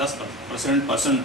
10%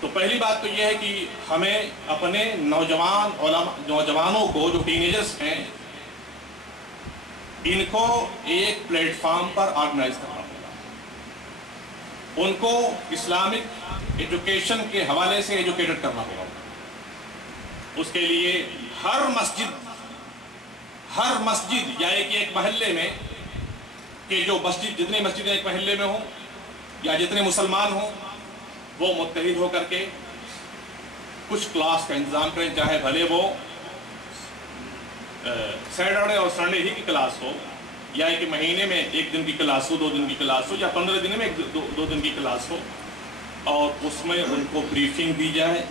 تو پہلی بات تو یہ ہے کہ ہمیں اپنے نوجوانوں کو جو ٹینیجرز ہیں ان کو ایک پلیٹ فارم پر آرگنائز کرنا ہوگا، ان کو اسلامک ایجوکیشن کے حوالے سے ایجوکیٹڈ کرنا ہوگا۔ اس کے لیے ہر مسجد یا ایک محلے میں کہ جو جتنے مسجدیں ایک محلے میں ہوں یا جتنے مسلمان ہوں وہ متحد ہو کر کے کچھ کلاس کا انتظام کریں، چاہے بھلے وہ سیٹرڈے اور سنڈے ہی کی کلاس ہو، یا ایک مہینے میں 1 دن کی کلاس ہو، 2 دن کی کلاس ہو، یا 15 دن میں 2 دن کی کلاس ہو، اور اس میں ان کو بریفنگ دی جائے،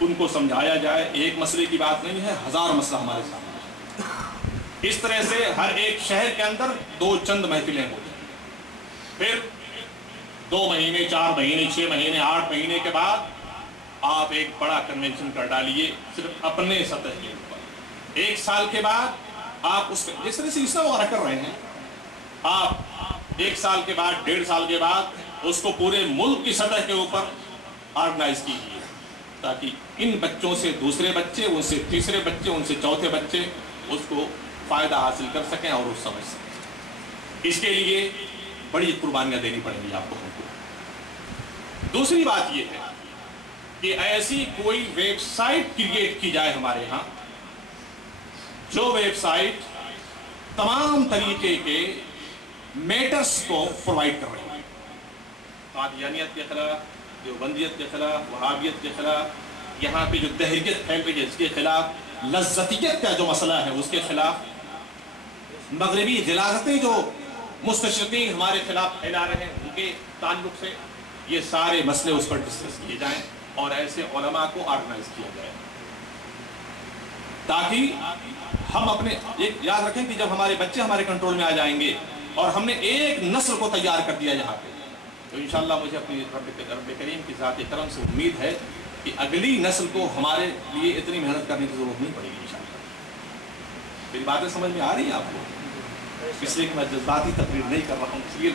ان کو سمجھایا جائے۔ ایک مسئلے کی بات نہیں ہے، 1000 مسئلہ ہمارے سامنے۔ اس طرح سے ہر ایک شہر کے اندر 2 چند محفلیں ہو جائیں، پھر 2 مہینے، 4 مہینے، 6 مہینے، 8 مہینے کے بعد آپ ایک بڑا کنونشن کر ڈالیے صرف اپنے سطح کے اوپر۔ 1 سال کے بعد آپ اس جس طرح سے اسلام وغیرہ کر رہے ہیں، آپ 1 سال کے بعد، 1.5 سال کے بعد اس کو پورے ملک کی سطح کے اوپر آرگنائز کیجیے، تاکہ ان بچوں سے دوسرے بچے، ان سے تیسرے بچے، ان سے چوتھے بچے اس کو فائدہ حاصل کر سکیں اور اس سمجھ سکیں۔ اس کے لیے بڑی قربانیاں دینی پڑیں گی آپ کو۔ دوسری بات یہ ہے کہ ایسی کوئی ویب سائٹ کریٹ کی جائے ہمارے ہاں، جو ویب سائٹ تمام طریقے کے میٹرز کو پرووائڈ کر رہی ہے، قادیانیت کے خلاف، دیوبندیت کے خلاف، وہابیت کے خلاف، یہاں پہ جو تحریکت پھیل رہی ہے اس کے خلاف، لذتیت کا جو مسئلہ ہے اس کے خلاف، مغربی غلاظتیں جو مستشرقین ہمارے خلاف پھیلا رہے ہیں ان کے تعلق سے، یہ سارے مسئلے اس پر ڈسکس کیے جائیں اور ایسے علماء کو آرگنائز کیا جائے، تاکہ ہم اپنے یاد رکھیں کہ جب ہمارے بچے ہمارے کنٹرول میں آ جائیں گے اور ہم نے ایک نسل کو تیار کر دیا یہاں پہ، تو انشاءاللہ مجھے اپنی رب کریم کی ذات کرم سے امید ہے کہ اگلی نسل کو ہمارے لیے اتنی محنت کرنے کی ضرورت نہیں پڑے گی انشاءاللہ۔ میری باتیں سمجھ میں آ رہی ہیں آپ کو؟ اس لیے کہ میں جذباتی تقریر نہیں کر رہا ہوں، اس لیے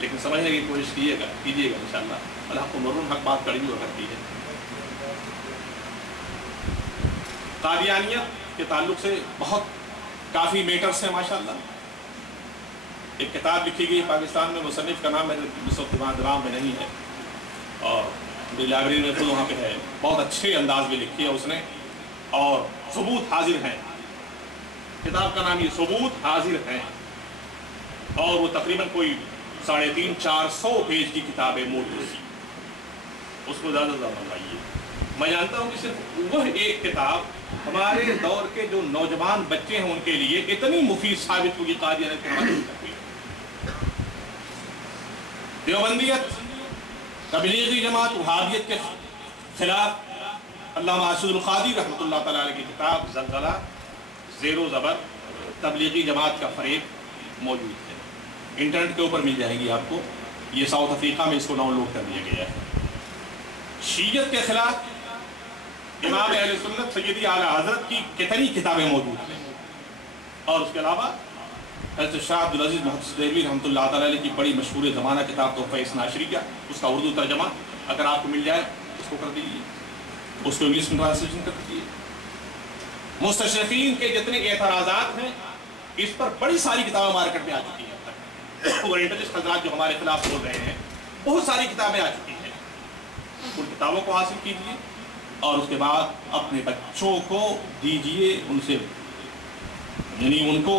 لیکن سمجھنے کی کوشش کیجیے گا انشاءاللہ۔ الحق کو مرون حق بات کڑی ہوا کرتی ہے۔ قادیانیت کے تعلق سے کافی میٹرز ہیں ماشاءاللہ۔ ایک کتاب لکھی گئی پاکستان میں، مصنف کا نام میرے اس وقت دماغ میں نہیں ہے، اور میری لائبریری میں خود وہاں پہ ہے، بہت اچھے انداز میں لکھی ہے اس نے، اور ثبوت حاضر ہیں۔ کتاب کا نام یہ ثبوت حاضر ہیں، اور وہ تقریباً کوئی 350-400 پیج کی کتاب ہے، موٹی سی، اس کو زیادہ منگوائیے۔ میں جانتا ہوں کہ صرف وہ ایک کتاب ہمارے دور کے جو نوجوان بچے ہیں ان کے لیے اتنی مفید ثابت ہوگی قادیانیت کے حوالے سے۔ دیوبندیت، تبلیغی جماعت، وہابیت کے خلاف علامہ ارشد القادری رحمۃ اللہ تعالیٰ علیہ کی کتاب زلزلہ، زیر و زبر، تبلیغی جماعت کا فریب موجود ہے، انٹرنیٹ کے اوپر مل جائے گی آپ کو، یہ ساؤتھ افریقہ میں اس کو ڈاؤن لوڈ کر دیا گیا ہے۔ شیعت کے خلاف امام اہل سنت سیدی اعلیٰ حضرت کی کتنی کتابیں موجود ہیں، اور اس کے علاوہ حضرت شاہ عبدالعزیز محدث دہلوی رحمۃ اللہ تعالیٰ علیہ کی بڑی مشہور زمانہ کتاب تحفہ اثنا عشریہ، اس کا اردو ترجمہ اگر آپ کو مل جائے اس کو کر دیجیے، اس کو انگلش میں ٹرانسلیشن کر دیجیے۔ مستشرقین کے جتنے اعتراضات ہیں اس پر بڑی ساری کتابیں مارکیٹ میں آ چکی ہیں، اورینٹلسٹ حضرات جو ہمارے خلاف بول رہے ہیں بہت ساری کتابیں آ چکی ہیں، ان کتابوں کو حاصل کیجیے، اور اس کے بعد اپنے بچوں کو دیجیے، ان سے یعنی ان کو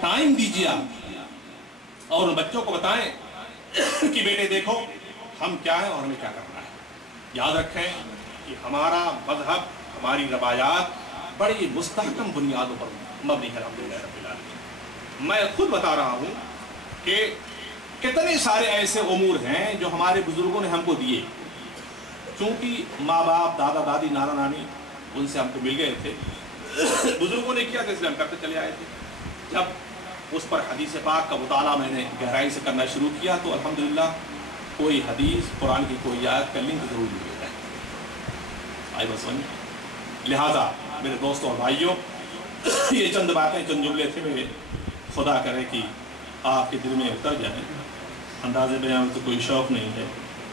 ٹائم دیجیے آپ، اور ان بچوں کو بتائیں کہ بیٹے دیکھو ہم کیا ہیں اور ہمیں کیا کرنا ہے۔ یاد رکھیں کہ ہمارا مذہب، ہماری روایات بڑی مستحکم بنیادوں پر مبنی ہے الحمدللہ رب العالمین۔ میں خود بتا رہا ہوں کہ کتنے سارے ایسے امور ہیں جو ہمارے بزرگوں نے ہم کو دیے، چونکہ ماں باپ، دادا دادی، نانا نانی ان سے ہم کو مل گئے تھے، بزرگوں نے کیا تھا اس لیے ہم کرتے چلے آئے تھے۔ جب اس پر حدیث پاک کا مطالعہ میں نے گہرائی سے کرنا شروع کیا تو الحمدللہ کوئی حدیث، قرآن کی کوئی آیت کا لنک ضرور مل گیا ہے۔ آئی بس سمجھ، لہٰذا میرے دوستوں اور بھائیوں، یہ چند باتیں، چند جملے تھے میرے، خدا کرے کہ آپ کے دل میں اتر جائیں۔ انداز بیان تو کوئی شوق نہیں ہے،